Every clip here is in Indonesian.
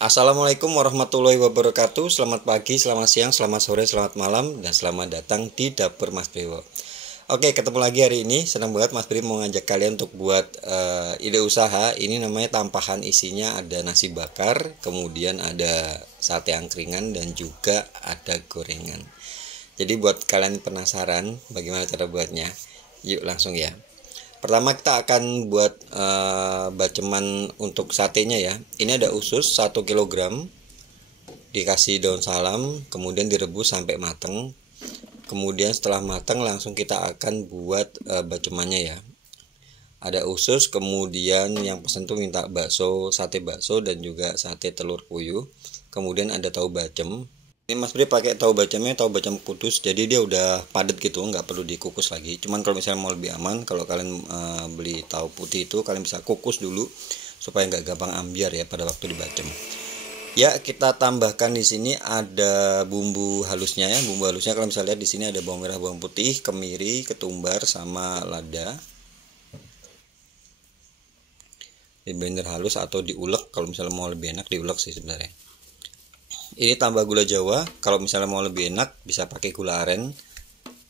Assalamualaikum warahmatullahi wabarakatuh. Selamat pagi, selamat siang, selamat sore, selamat malam, dan selamat datang di dapur Mas Priwo. Oke, ketemu lagi hari ini. Senang banget Mas Pri mau ngajak kalian untuk buat ide usaha. Ini namanya tampahan, isinya ada nasi bakar, kemudian ada sate angkringan, dan juga ada gorengan. Jadi buat kalian penasaran bagaimana cara buatnya, yuk langsung ya. Pertama kita akan buat baceman untuk satenya ya. Ini ada usus 1 kg, dikasih daun salam, kemudian direbus sampai mateng. Kemudian setelah mateng langsung kita akan buat bacemannya ya. Ada usus, kemudian yang pesen tuh minta bakso, sate bakso, dan juga sate telur puyuh. Kemudian ada tahu bacem. Ini Mas Bri pakai tahu bacemnya tahu bacem kudus, jadi dia udah padat gitu, nggak perlu dikukus lagi. Cuman kalau misalnya mau lebih aman, kalau kalian beli tahu putih itu kalian bisa kukus dulu supaya nggak gampang ambiar ya pada waktu dibacem. Ya, kita tambahkan di sini ada bumbu halusnya ya. Bumbu halusnya kalau misalnya lihat di sini ada bawang merah, bawang putih, kemiri, ketumbar, sama lada. Di blender halus atau diulek, kalau misalnya mau lebih enak diulek sih sebenarnya. Ini tambah gula jawa, kalau misalnya mau lebih enak bisa pakai gula aren.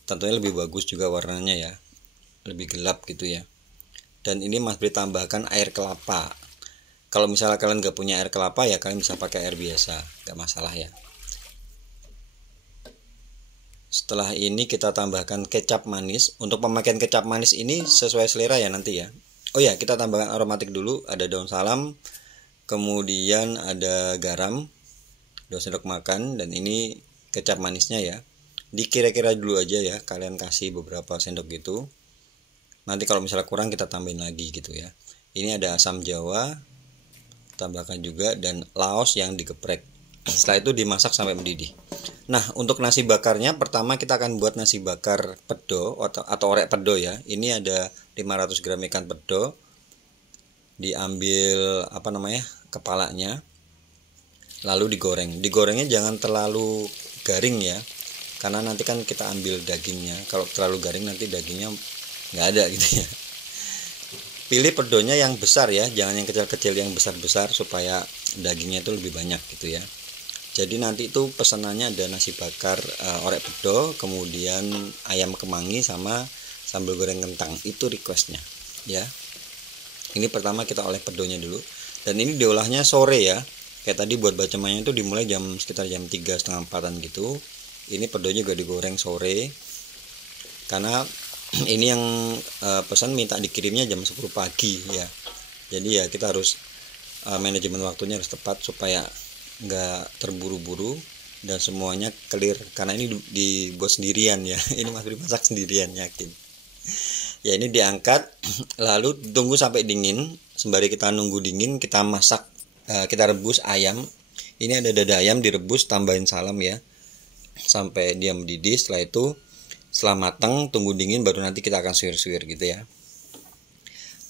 Tentunya lebih bagus juga warnanya ya, lebih gelap gitu ya. Dan ini Mas Bri tambahkan air kelapa. Kalau misalnya kalian gak punya air kelapa ya kalian bisa pakai air biasa, gak masalah ya. Setelah ini kita tambahkan kecap manis. Untuk pemakaian kecap manis ini sesuai selera ya nanti ya. Oh ya, kita tambahkan aromatik dulu, ada daun salam, kemudian ada garam 2 sendok makan, dan ini kecap manisnya ya. Dikira-kira dulu aja ya, kalian kasih beberapa sendok gitu. Nanti kalau misalnya kurang kita tambahin lagi gitu ya. Ini ada asam jawa, tambahkan juga, dan laos yang digeprek. Setelah itu dimasak sampai mendidih. Nah, untuk nasi bakarnya pertama kita akan buat nasi bakar pedo atau orek pedo ya. Ini ada 500 gram ikan pedo. Diambil kepalanya, lalu digoreng. Digorengnya jangan terlalu garing ya, karena nanti kan kita ambil dagingnya. Kalau terlalu garing nanti dagingnya nggak ada gitu ya. Pilih pedonya yang besar ya, jangan yang kecil-kecil, yang besar-besar supaya dagingnya itu lebih banyak gitu ya. Jadi nanti itu pesanannya ada nasi bakar orek pedo, kemudian ayam kemangi sama sambal goreng kentang, itu requestnya ya. Ini pertama kita oleh pedonya dulu, dan ini diolahnya sore ya. Kayak tadi buat bacemannya itu dimulai sekitar jam 3 setengah 4an gitu. Ini pedonya juga digoreng sore, karena ini yang pesan minta dikirimnya jam 10 pagi ya. Jadi ya kita harus manajemen waktunya harus tepat supaya nggak terburu-buru dan semuanya clear, karena ini dibuat sendirian ya. Ini Mas Bri masak sendirian, yakin ya. Ini diangkat lalu tunggu sampai dingin. Sembari kita nunggu dingin, kita masak, kita rebus ayam. Ini ada dada ayam direbus, tambahin salam ya sampai dia mendidih. Setelah itu, setelah matang, tunggu dingin, baru nanti kita akan suwir-suwir gitu ya.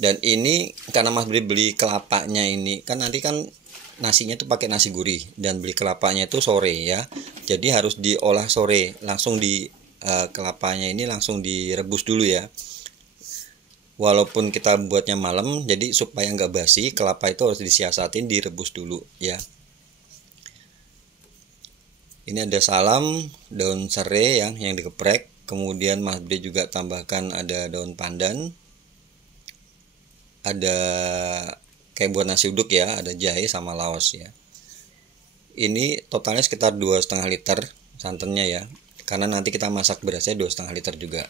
Dan ini karena Mas beli kelapanya, ini kan nanti kan nasinya tuh pakai nasi gurih, dan beli kelapanya itu sore ya. Jadi harus diolah sore, langsung di kelapanya ini langsung direbus dulu ya. Walaupun kita buatnya malam, jadi supaya nggak basi, kelapa itu harus disiasatin, direbus dulu ya. Ini ada salam, daun serai yang digeprek, kemudian Mas Bri juga tambahkan ada daun pandan, ada kayak buat nasi uduk ya, ada jahe sama laos ya. Ini totalnya sekitar 2,5 liter santannya ya, karena nanti kita masak berasnya 2,5 liter juga.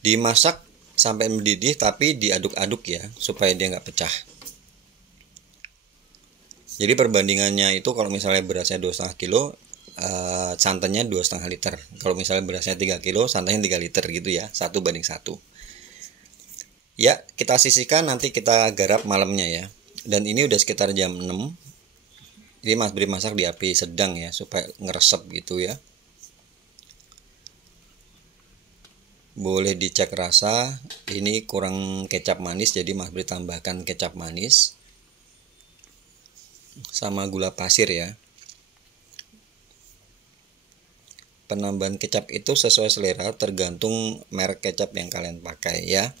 Dimasak sampai mendidih, tapi diaduk-aduk ya supaya dia nggak pecah. Jadi perbandingannya itu kalau misalnya berasnya 2,5 kilo, santannya 2,5 liter. Kalau misalnya berasnya 3 kilo, santannya 3 liter gitu ya, 1:1. Ya, kita sisihkan, nanti kita garap malamnya ya. Dan ini udah sekitar jam 6. Ini Mas Bri masak di api sedang ya, supaya ngeresep gitu ya. Boleh dicek rasa, ini kurang kecap manis, jadi Mas Bri tambahkan kecap manis sama gula pasir ya. Penambahan kecap itu sesuai selera, tergantung merek kecap yang kalian pakai ya.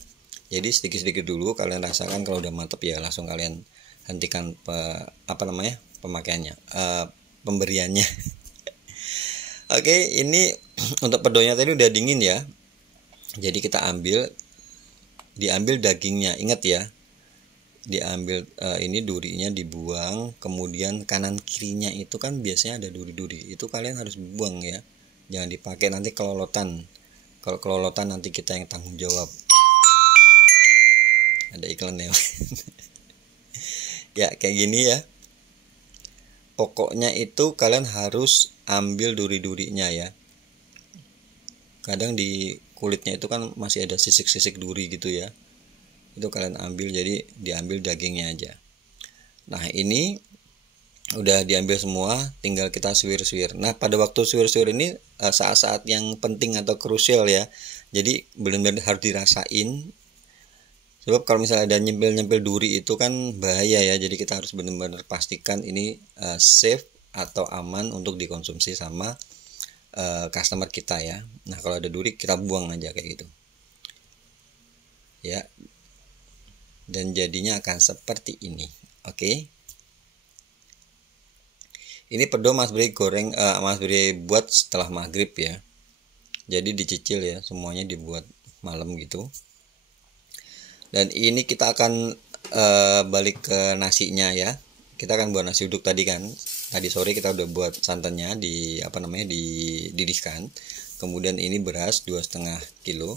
Jadi sedikit-sedikit dulu, kalian rasakan, kalau udah mantep ya langsung kalian hentikan pemakaiannya, pemberiannya. Oke, ini untuk pedonya tadi udah dingin ya. Jadi kita diambil dagingnya. Ingat ya, diambil ini durinya dibuang, kemudian kanan kirinya itu kan biasanya ada duri-duri. Itu kalian harus buang ya. Jangan dipakai, nanti kelolotan. Kalau kelolotan nanti kita yang tanggung jawab. Ada iklan ya. Ya, kayak gini ya. Pokoknya itu kalian harus ambil duri-durinya ya. Kadang di kulitnya itu kan masih ada sisik-sisik duri gitu ya. Itu kalian ambil, jadi diambil dagingnya aja. Nah, ini udah diambil semua, tinggal kita suwir-suwir. Nah, pada waktu suwir-suwir ini saat-saat yang penting atau krusial ya. Jadi benar-benar harus dirasain. Sebab kalau misalnya ada nyempil-nyempil duri itu kan bahaya ya. Jadi kita harus benar-benar pastikan ini safe atau aman untuk dikonsumsi sama customer kita ya. Nah, kalau ada duri kita buang aja kayak gitu. Ya. Dan jadinya akan seperti ini. Oke. Ini pedo Mas Bri goreng, Mas Bri buat setelah maghrib ya. Jadi dicicil ya, semuanya dibuat malam gitu. Dan ini kita akan balik ke nasinya ya. Kita akan buat nasi uduk tadi kan. Tadi sore kita udah buat santannya dididihkan. Kemudian ini beras 2,5 kilo.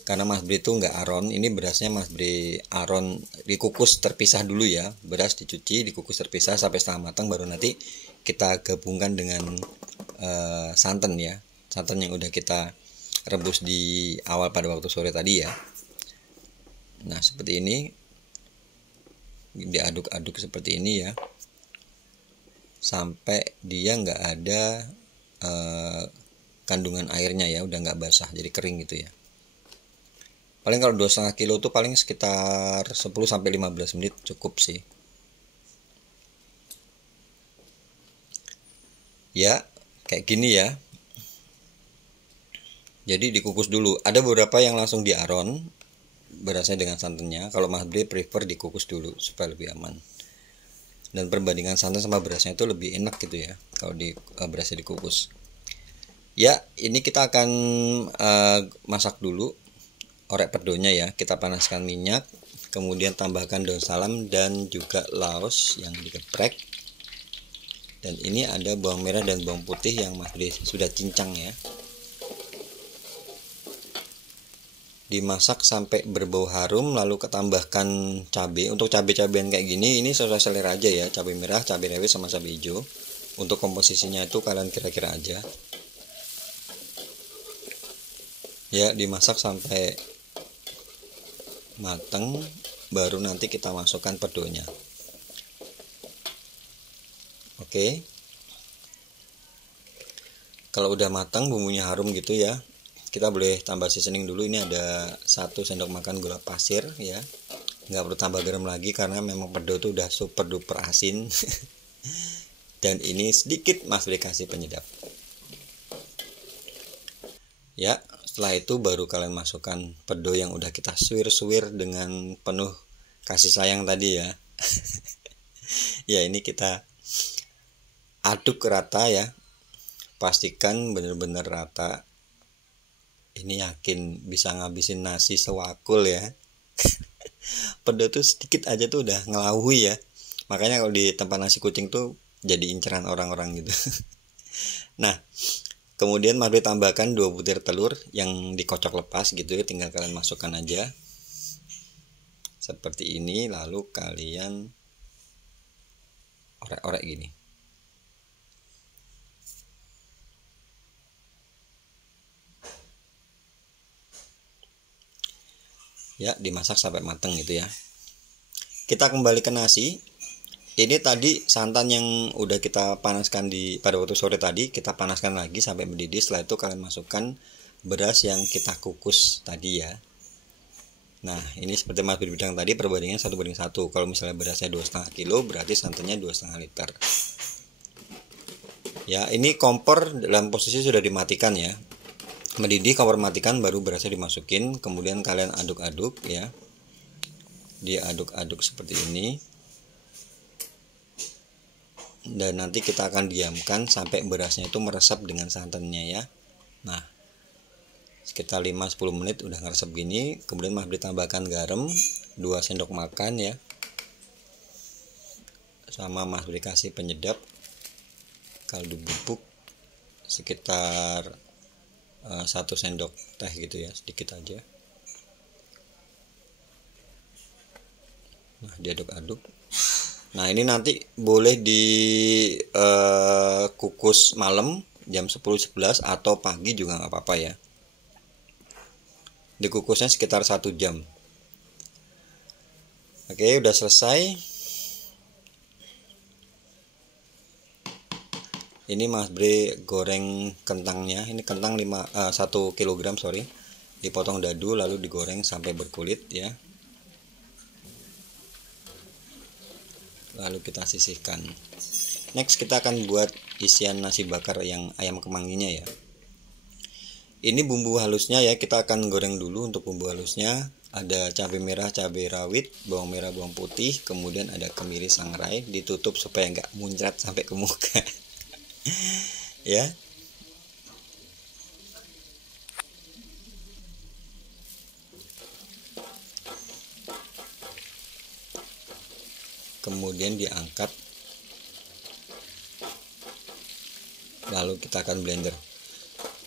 Karena Mas Bri itu nggak aron, ini berasnya Mas Bri aron dikukus terpisah dulu ya. Beras dicuci, dikukus terpisah sampai setengah matang, baru nanti kita gabungkan dengan santan ya. Santan yang udah kita rebus di awal pada waktu sore tadi ya. Nah, seperti ini diaduk-aduk seperti ini ya, sampai dia nggak ada kandungan airnya ya, udah nggak basah, jadi kering gitu ya. Paling kalau 2,5 kilo tuh paling sekitar 10-15 menit cukup sih ya, kayak gini ya. Jadi dikukus dulu. Ada beberapa yang langsung diaron berasnya dengan santannya. Kalau Mas Bri prefer dikukus dulu supaya lebih aman. Dan perbandingan santan sama berasnya itu lebih enak gitu ya kalau berasnya dikukus. Ya, ini kita akan masak dulu orek pedonya ya. Kita panaskan minyak, kemudian tambahkan daun salam dan juga laos yang digeprek. Dan ini ada bawang merah dan bawang putih yang Mas Bri sudah cincang ya. Dimasak sampai berbau harum, lalu ketambahkan cabai. Untuk cabai-cabean kayak gini ini sesuai selera aja ya, cabai merah, cabai rawit sama cabai hijau. Untuk komposisinya itu kalian kira-kira aja ya. Dimasak sampai matang, baru nanti kita masukkan pedonya. Oke, kalau udah matang, bumbunya harum gitu ya, kita boleh tambah seasoning dulu. Ini ada 1 sendok makan gula pasir ya. Nggak perlu tambah garam lagi karena memang pedo itu udah super duper asin. Dan ini sedikit Mas Bri kasih penyedap ya. Setelah itu baru kalian masukkan pedo yang udah kita suwir-suwir dengan penuh kasih sayang tadi ya. Ya, ini kita aduk rata ya, pastikan bener-bener rata. Ini yakin bisa ngabisin nasi sewakul ya. Pedo tuh sedikit aja tuh udah ngelauhi ya. Makanya kalau di tempat nasi kucing tuh jadi inceran orang-orang gitu. Nah, kemudian Mas Bri tambahkan 2 butir telur yang dikocok lepas gitu ya. Tinggal kalian masukkan aja seperti ini, lalu kalian orek-orek gini. Ya, dimasak sampai matang gitu ya. Kita kembali ke nasi. Ini tadi santan yang udah kita panaskan pada waktu sore tadi, kita panaskan lagi sampai mendidih. Setelah itu kalian masukkan beras yang kita kukus tadi ya. Nah, ini seperti Mas Bri bilang tadi, perbandingan 1:1. Kalau misalnya berasnya 2,5 kilo, berarti santannya 2,5 liter. Ya, ini kompor dalam posisi sudah dimatikan ya. Mendidih, kompor matikan, baru berasnya dimasukin. Kemudian kalian aduk-aduk ya. Diaduk-aduk seperti ini. dan nanti kita akan diamkan sampai berasnya itu meresap dengan santannya ya. Nah, sekitar 5-10 menit udah ngeresep gini. Kemudian Mas Bri tambahkan garam 2 sendok makan ya, sama Mas Bri kasih penyedap kaldu bubuk sekitar 1 sendok teh gitu ya, sedikit aja. Nah, diaduk-aduk. Nah, ini nanti boleh kukus malam jam 10-11 atau pagi juga nggak apa-apa ya. Dikukusnya sekitar 1 jam. Oke, udah selesai. Ini Mas Bri goreng kentangnya. Ini kentang 1 kg sorry. Dipotong dadu lalu digoreng sampai berkulit ya. Lalu kita sisihkan. Next kita akan buat isian nasi bakar yang ayam kemanginya ya. Ini bumbu halusnya ya, kita akan goreng dulu. Untuk bumbu halusnya ada cabai merah, cabai rawit, bawang merah, bawang putih, kemudian ada kemiri sangrai. Ditutup supaya nggak muncrat sampai ke muka. Ya. Kemudian diangkat, lalu kita akan blender.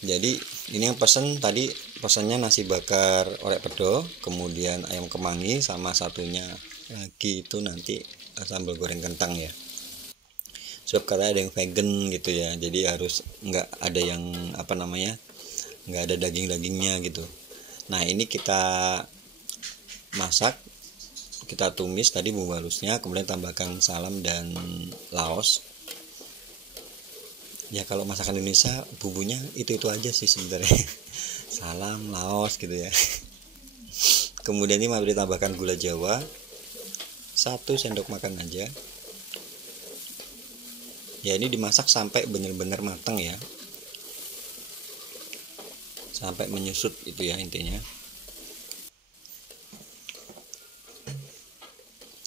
Jadi ini yang pesannya nasi bakar orek pedo, kemudian ayam kemangi, sama satunya lagi itu nanti sambal goreng kentang ya. Sebab katanya ada yang vegan gitu ya, jadi harus nggak ada yang nggak ada dagingnya gitu. Nah, ini kita masak, kita tumis tadi bumbu halusnya, kemudian tambahkan salam dan laos. Ya kalau masakan Indonesia bumbunya itu aja sih sebenarnya. Salam, laos gitu ya. Kemudian ini mari tambahkan gula Jawa 1 sendok makan aja. Ya, ini dimasak sampai benar-benar matang ya, sampai menyusut itu ya intinya.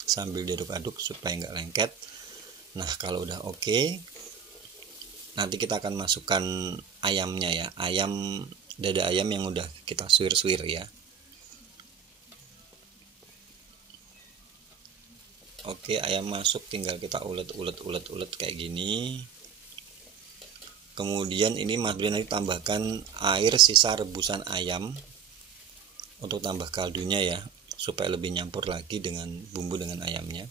Sambil diaduk-aduk supaya nggak lengket. Nah, kalau udah oke, nanti kita akan masukkan ayamnya ya, dada ayam yang udah kita suwir-suwir ya. Oke, ayam masuk, tinggal kita ulet kayak gini. Kemudian ini Mas Bri nanti tambahkan air sisa rebusan ayam untuk tambah kaldunya ya, supaya lebih nyampur lagi dengan bumbu dengan ayamnya.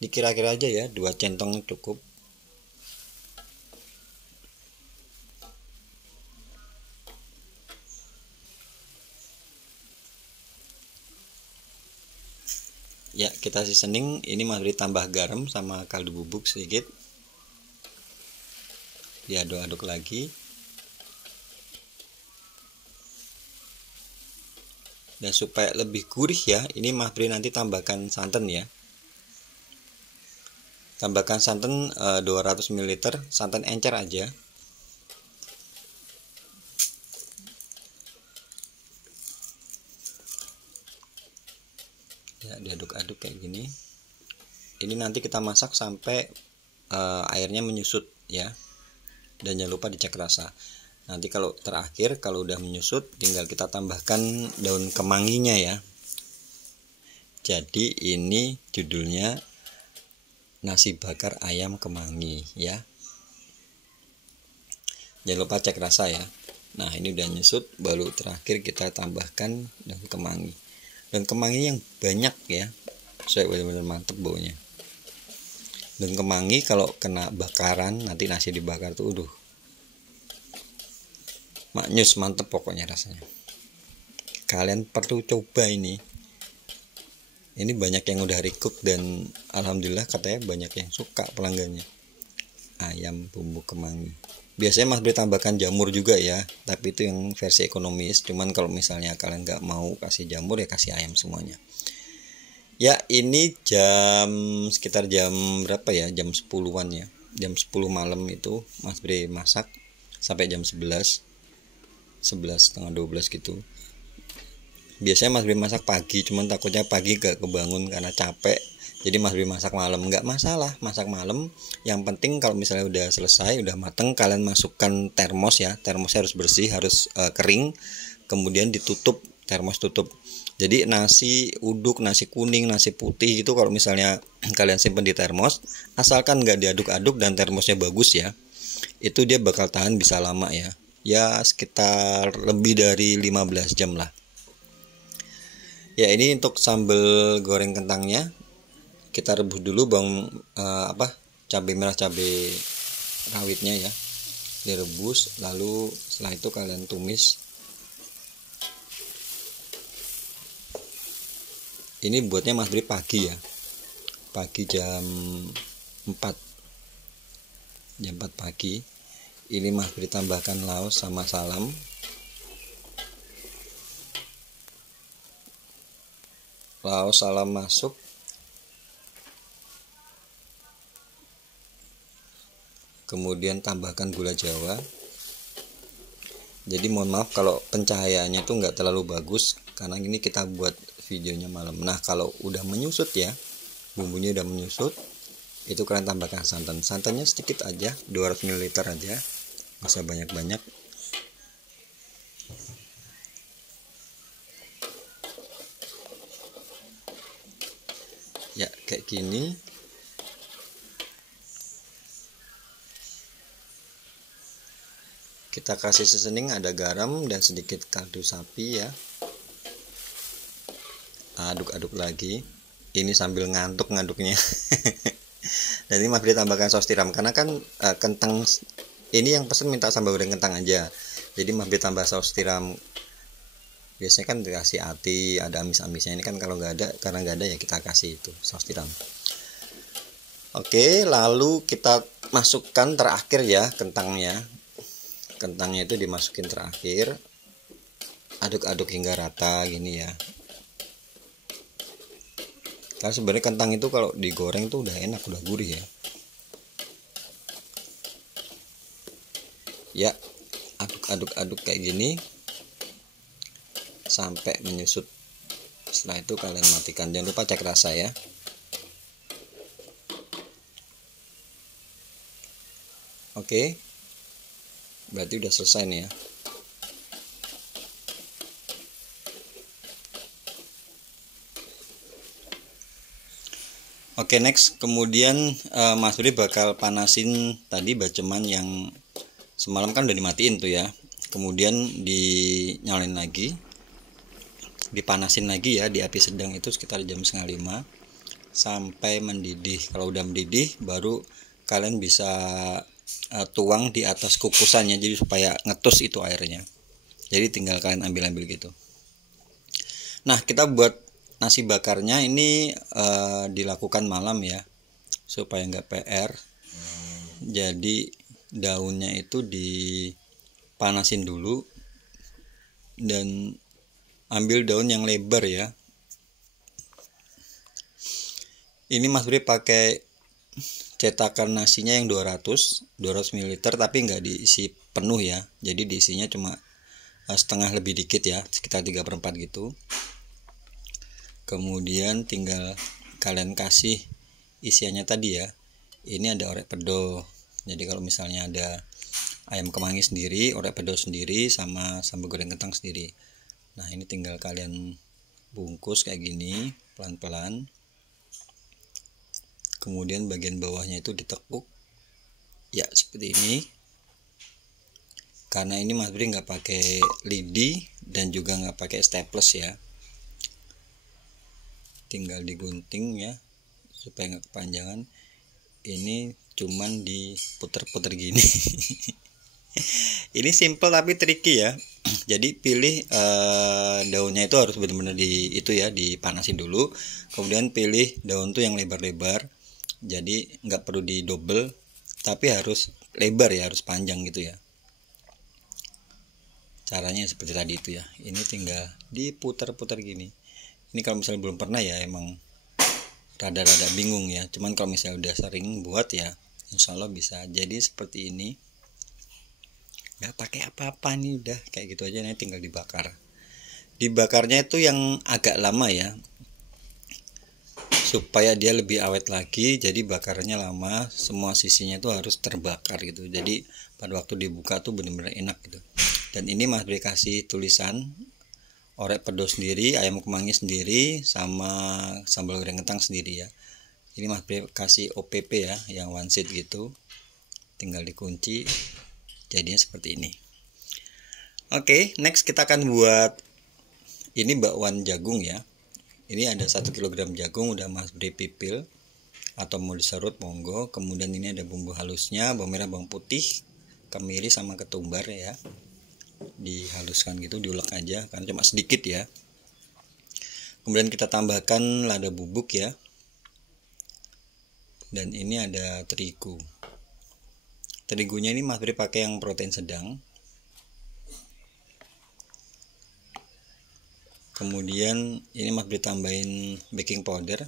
Dikira-kira aja ya, 2 centong cukup. Ya, kita seasoning. Ini Mas Bri tambah garam sama kaldu bubuk sedikit. Diaduk-aduk lagi. Dan supaya lebih gurih ya, ini Mas Bri nanti tambahkan santan ya. Tambahkan santan 200 ml, santan encer aja. Ya, diaduk-aduk kayak gini. Ini nanti kita masak sampai airnya menyusut ya, dan jangan lupa dicek rasa. Nanti kalau terakhir, kalau udah menyusut, tinggal kita tambahkan daun kemanginya ya. Jadi ini judulnya nasi bakar ayam kemangi ya. Jangan lupa cek rasa ya. Nah, ini udah nyusut, baru terakhir kita tambahkan daun kemangi. Dan kemangi yang banyak ya, supaya benar-benar mantep baunya. Dan kemangi kalau kena bakaran, nanti nasi dibakar tuh maknyus, mantep pokoknya rasanya. Kalian perlu coba ini. Ini banyak yang udah recook dan alhamdulillah katanya banyak yang suka pelanggannya. Ayam bumbu kemangi. Biasanya Mas Bri tambahkan jamur juga ya, tapi itu yang versi ekonomis. Cuman kalau misalnya kalian nggak mau kasih jamur, ya kasih ayam semuanya. Ya, ini sekitar jam berapa ya, jam 10-an ya, jam 10 malam itu Mas Bri masak sampai jam 11, 11:30, 12 gitu. Biasanya Mas Bri masak pagi, cuman takutnya pagi gak kebangun karena capek, Jadi Mas Bri masak malam nggak masalah, masak malam. Yang penting kalau misalnya udah selesai, udah mateng, kalian masukkan termos ya. Termosnya harus bersih, harus kering. Kemudian ditutup, termos tutup. Jadi nasi uduk, nasi kuning, nasi putih itu kalau misalnya kalian simpen di termos, asalkan nggak diaduk-aduk dan termosnya bagus ya, itu dia bakal tahan bisa lama ya. Ya sekitar lebih dari 15 jam lah. Ya ini untuk sambal goreng kentangnya. Kita rebus dulu cabai merah, cabai rawitnya ya, direbus. Lalu setelah itu kalian tumis. Ini buatnya Mas Bri pagi ya, pagi jam 4 pagi. Ini Mas Bri tambahkan laos sama salam. Laos salam masuk, kemudian tambahkan gula Jawa. Jadi mohon maaf kalau pencahayaannya tuh nggak terlalu bagus karena ini kita buat videonya malam. Nah kalau udah menyusut ya, bumbunya udah menyusut, itu kalian tambahkan santan. Santannya sedikit aja, 200 ml aja, nggak usah banyak-banyak. Ya kayak gini. Kita kasih seasoning, ada garam dan sedikit kaldu sapi ya. Aduk-aduk lagi. Ini sambil ngantuk-ngantuknya. Dan ini Mas Bri tambahkan saus tiram karena kan kentang ini yang pesen minta sambal goreng kentang aja. Jadi Mas Bri tambah saus tiram. Biasanya kan dikasih ati, ada amis-amisnya. Ini kan kalau nggak ada, karena nggak ada ya kita kasih itu saus tiram. Oke, lalu kita masukkan terakhir ya kentangnya. Kentangnya itu dimasukin terakhir, aduk-aduk hingga rata gini ya. Karena sebenarnya kentang itu kalau digoreng tuh udah enak, udah gurih ya. Ya, aduk-aduk kayak gini sampai menyusut. Setelah itu kalian matikan. Jangan lupa cek rasa ya. Oke. Berarti udah selesai nih ya. Oke, next. Kemudian Mas Bri bakal panasin tadi baceman yang semalam kan udah dimatiin tuh ya. Kemudian dinyalain lagi, dipanasin lagi ya di api sedang itu sekitar jam 4:30 sampai mendidih. Kalau udah mendidih baru kalian bisa tuang di atas kukusannya, jadi supaya ngetus itu airnya. Jadi tinggal kalian ambil gitu. Nah kita buat nasi bakarnya ini dilakukan malam ya, supaya nggak PR. Jadi daunnya itu dipanasin dulu dan ambil daun yang lebar ya. Ini Mas Bri pakai cetakan nasinya yang 200 ml tapi nggak diisi penuh ya. Jadi diisinya cuma setengah lebih dikit ya, sekitar 3/4 gitu. Kemudian tinggal kalian kasih isiannya tadi ya. Ini ada orek pedo. Jadi kalau misalnya ada ayam kemangi sendiri, orek pedo sendiri, sama sambal goreng kentang sendiri. Nah ini tinggal kalian bungkus kayak gini pelan-pelan. Kemudian bagian bawahnya itu ditekuk ya seperti ini. Karena ini Mas Bri nggak pakai lidi dan juga nggak pakai staples ya, tinggal digunting ya supaya nggak kepanjangan. Ini cuman diputer-puter gini. Ini simple tapi tricky ya. Jadi pilih daunnya itu harus benar-benar dipanasin dulu. Kemudian pilih daun tuh yang lebar-lebar. Jadi nggak perlu didobel, tapi harus lebar ya, harus panjang gitu ya. Caranya seperti tadi itu ya. Ini tinggal diputar-putar gini. Ini kalau misalnya belum pernah ya emang rada-rada bingung ya. Cuman kalau misalnya udah sering buat ya, insya Allah bisa. Jadi seperti ini. Nggak pakai apa-apa nih, udah kayak gitu aja. Nih tinggal dibakar. Dibakarnya itu yang agak lama ya, supaya dia lebih awet lagi, jadi bakarnya lama, semua sisinya itu harus terbakar gitu. Jadi pada waktu dibuka tuh bener-bener enak gitu. Dan ini Mas Bri kasih tulisan orek pedo sendiri, ayam kemangi sendiri, sama sambal goreng kentang sendiri ya. Ini Mas Bri kasih OPP ya, yang one sheet gitu. Tinggal dikunci, jadinya seperti ini. Oke, next kita akan buat ini bakwan jagung ya. Ini ada 1 kg jagung udah Mas Bri pipil, atau mau diserut monggo. Kemudian ini ada bumbu halusnya, bawang merah, bawang putih, kemiri sama ketumbar ya. Dihaluskan gitu, diulek aja karena cuma sedikit ya. Kemudian kita tambahkan lada bubuk ya. Dan ini ada terigu. Terigunya ini Mas Bri pakai yang protein sedang. Kemudian ini Mas Bri tambahin baking powder.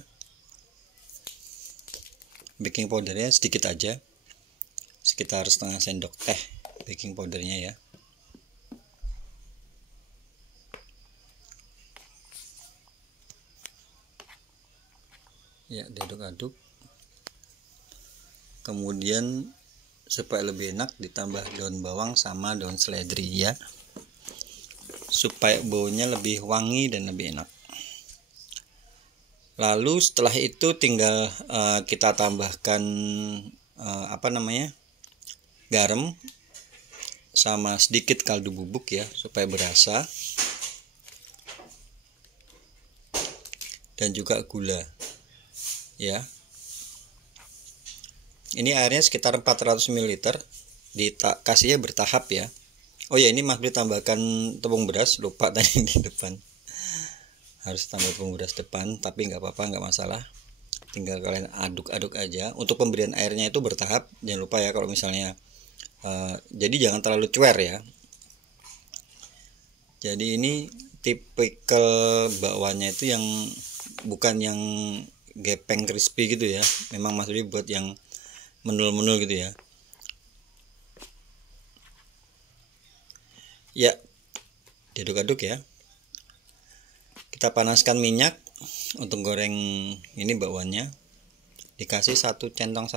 Baking powdernya sedikit aja, sekitar setengah sendok teh baking powdernya ya. Ya, diaduk-aduk. Kemudian supaya lebih enak ditambah daun bawang sama daun seledri ya, supaya baunya lebih wangi dan lebih enak. Lalu setelah itu tinggal kita tambahkan garam sama sedikit kaldu bubuk ya, supaya berasa, dan juga gula ya. Ini airnya sekitar 400 ml, dikasihnya bertahap ya. Oh ya, ini Mas Bri tambahkan tepung beras, lupa tadi di depan. Harus tambah tepung beras depan, tapi nggak apa-apa, nggak masalah. Tinggal kalian aduk-aduk aja. Untuk pemberian airnya itu bertahap, jangan lupa ya kalau misalnya jadi jangan terlalu cuer ya. Jadi ini tipikal bakwannya itu yang bukan yang gepeng crispy gitu ya. Memang Mas Bri buat yang menul-menul gitu ya. Ya, diaduk-aduk ya. Kita panaskan minyak untuk goreng ini bakwannya. Dikasih satu centong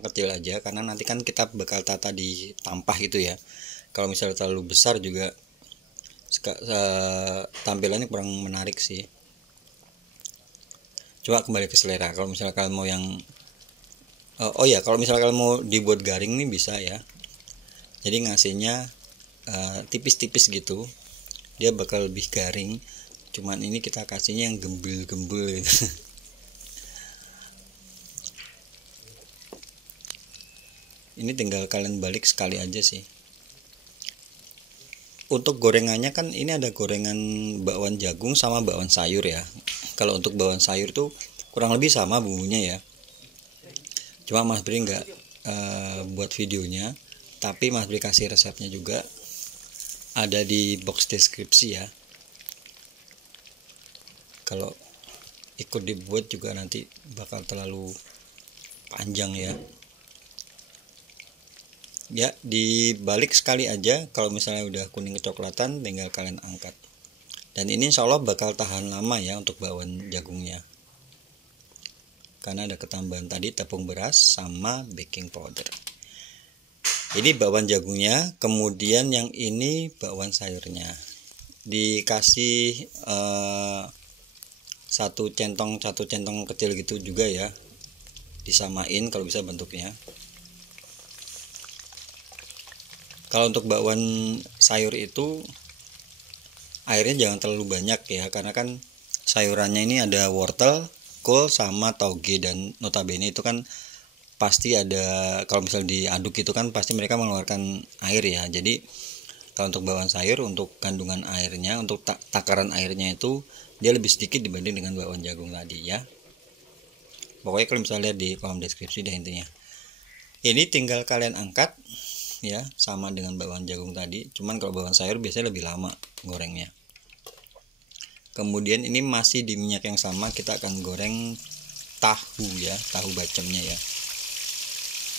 kecil aja, karena nanti kan kita bakal tata di tampah gitu ya. Kalau misalnya terlalu besar juga tampilannya kurang menarik sih. Coba kembali ke selera. Kalau misalnya kalian mau yang kalau misalnya kalian mau dibuat garing nih bisa ya. Jadi ngasihnya tipis-tipis gitu, dia bakal lebih garing. Cuman ini kita kasihnya yang gembul-gembul gitu. Ini tinggal kalian balik sekali aja sih. Untuk gorengannya kan ini ada gorengan bakwan jagung sama bakwan sayur ya. Kalau untuk bakwan sayur tuh kurang lebih sama bumbunya ya. Cuma Mas Bri nggak buat videonya, tapi Mas Bri kasih resepnya juga, ada di box deskripsi ya. Kalau ikut dibuat juga nanti bakal terlalu panjang ya. Ya, dibalik sekali aja. Kalau misalnya udah kuning kecoklatan, tinggal kalian angkat. Dan ini insya Allah bakal tahan lama ya untuk bakwan jagungnya, karena ada ketambahan tadi tepung beras sama baking powder. Ini bakwan jagungnya. Kemudian yang ini bakwan sayurnya. Dikasih satu centong kecil gitu juga ya. Disamain kalau bisa bentuknya. Kalau untuk bakwan sayur itu airnya jangan terlalu banyak ya, karena kan sayurannya ini ada wortel, kol sama tauge, dan notabene itu kan pasti ada, kalau misal diaduk itu kan pasti mereka mengeluarkan air ya. Jadi kalau untuk bakwan sayur, untuk kandungan airnya, untuk takaran airnya itu dia lebih sedikit dibanding dengan bakwan jagung tadi ya. Pokoknya kalau misalnya lihat di kolom deskripsi deh intinya. Ini tinggal kalian angkat ya, sama dengan bakwan jagung tadi, cuman kalau bakwan sayur biasanya lebih lama gorengnya. Kemudian ini masih di minyak yang sama, kita akan goreng tahu ya, tahu bacemnya ya.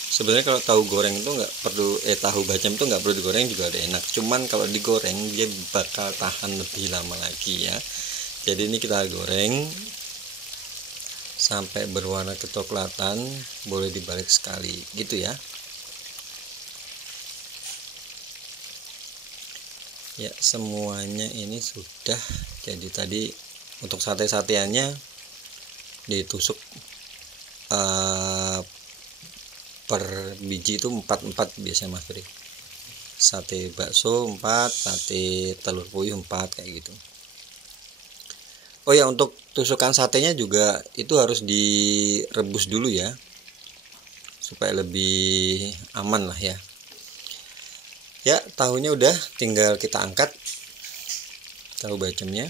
Sebenarnya kalau tahu goreng itu nggak perlu tahu bacem itu nggak perlu digoreng juga udah enak, cuman kalau digoreng dia bakal tahan lebih lama lagi ya. Jadi ini kita goreng sampai berwarna kecoklatan, boleh dibalik sekali gitu ya. Ya, semuanya ini sudah. Jadi tadi untuk sate-sateannya ditusuk per biji itu 4 biasanya Mas Bri. Sate bakso 4, sate telur puyuh 4 kayak gitu. Oh ya, untuk tusukan satenya juga itu harus direbus dulu ya, supaya lebih aman lah ya. Ya, tahunya udah tinggal kita angkat, tahu bacemnya.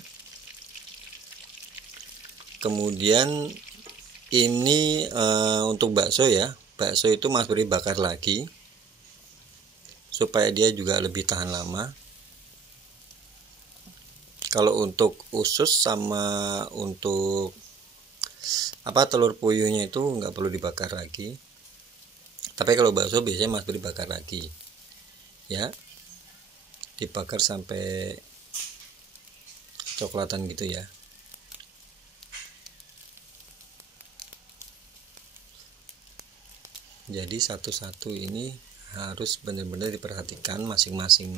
Kemudian ini untuk bakso ya, bakso itu Mas Bri bakar lagi supaya dia juga lebih tahan lama. Kalau untuk usus sama untuk telur puyuhnya itu nggak perlu dibakar lagi. Tapi kalau bakso biasanya Mas Bri bakar lagi. Ya. Dibakar sampai coklatan gitu ya. Jadi satu-satu ini harus benar-benar diperhatikan masing-masing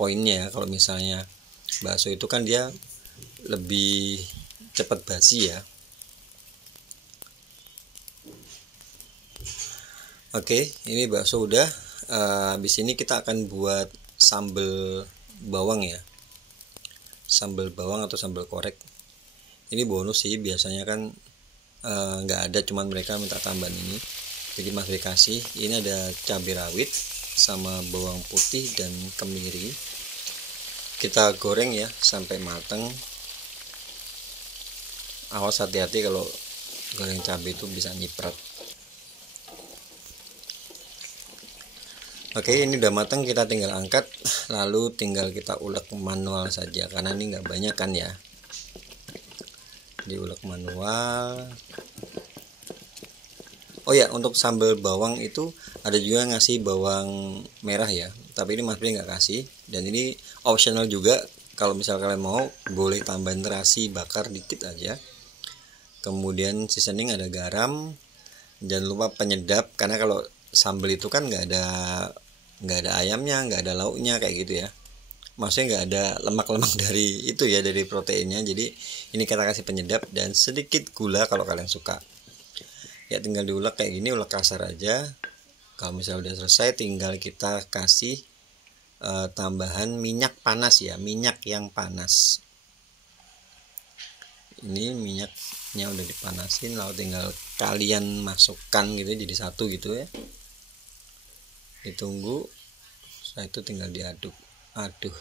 poinnya ya. Kalau misalnya bakso itu kan dia lebih cepat basi ya. Oke, ini bakso udah. Habis ini kita akan buat sambal bawang ya, sambal bawang atau sambal korek. Ini bonus sih, biasanya kan nggak ada, cuman mereka minta tambahan ini, jadi Mas Bri kasih. Ini ada cabai rawit sama bawang putih dan kemiri. Kita goreng ya sampai mateng. Awas hati-hati kalau goreng cabai itu bisa nyiprat. Oke, ini udah mateng, kita tinggal angkat, lalu tinggal kita ulek manual saja karena ini nggak banyak kan ya. Diulek manual. Oh ya, untuk sambal bawang itu ada juga ngasih bawang merah ya, tapi ini Mas Bri nggak kasih. Dan ini optional juga, kalau misal kalian mau boleh tambahin terasi bakar dikit aja. Kemudian seasoning ada garam, jangan lupa penyedap, karena kalau sambal itu kan nggak ada ayamnya, nggak ada lauknya kayak gitu ya. Maksudnya nggak ada lemak-lemak dari itu ya, dari proteinnya. Jadi ini kita kasih penyedap dan sedikit gula kalau kalian suka. Ya, tinggal diulek kayak gini, ulek kasar aja. Kalau misalnya udah selesai, tinggal kita kasih tambahan minyak panas ya, minyak yang panas. Ini minyaknya udah dipanasin, lalu tinggal kalian masukkan gitu jadi satu gitu ya. Ditunggu, setelah itu tinggal diaduk. Aduh,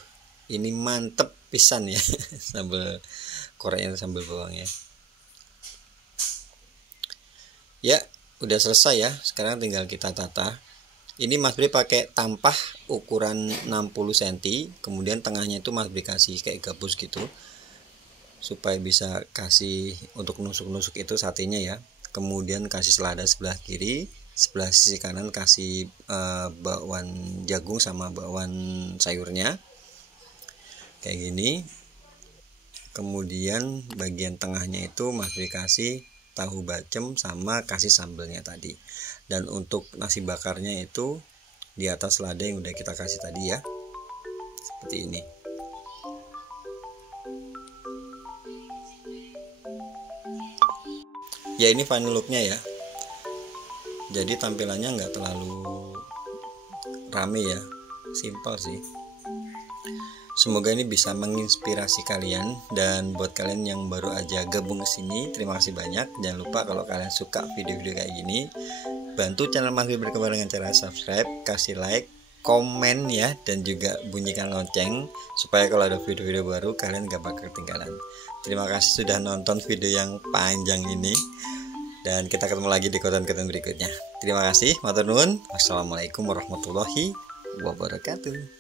ini mantep pisan ya sambal koreknya, sambal bawangnya. Ya, udah selesai ya. Sekarang tinggal kita tata. Ini Mas Bri pakai tampah ukuran 60 cm, kemudian tengahnya itu Mas Bri kasih kayak gabus gitu, supaya bisa kasih untuk nusuk-nusuk itu satenya ya. Kemudian kasih selada sebelah kiri, sebelah sisi kanan kasih bakwan jagung sama bakwan sayurnya kayak gini. Kemudian bagian tengahnya itu Mas Bri kasih tahu bacem sama kasih sambelnya tadi. Dan untuk nasi bakarnya itu di atas lada yang udah kita kasih tadi ya, seperti ini. Ya, ini final looknya ya. Jadi tampilannya nggak terlalu rame ya, simpel sih. Semoga ini bisa menginspirasi kalian. Dan buat kalian yang baru aja gabung ke sini, terima kasih banyak. Jangan lupa kalau kalian suka video-video kayak gini, bantu channel Mas Bri berkembang dengan cara subscribe, kasih like, komen ya, dan juga bunyikan lonceng supaya kalau ada video-video baru kalian gak bakal ketinggalan. Terima kasih sudah nonton video yang panjang ini, dan kita ketemu lagi di konten-konten berikutnya. Terima kasih, matur nuwun. Wassalamualaikum warahmatullahi wabarakatuh.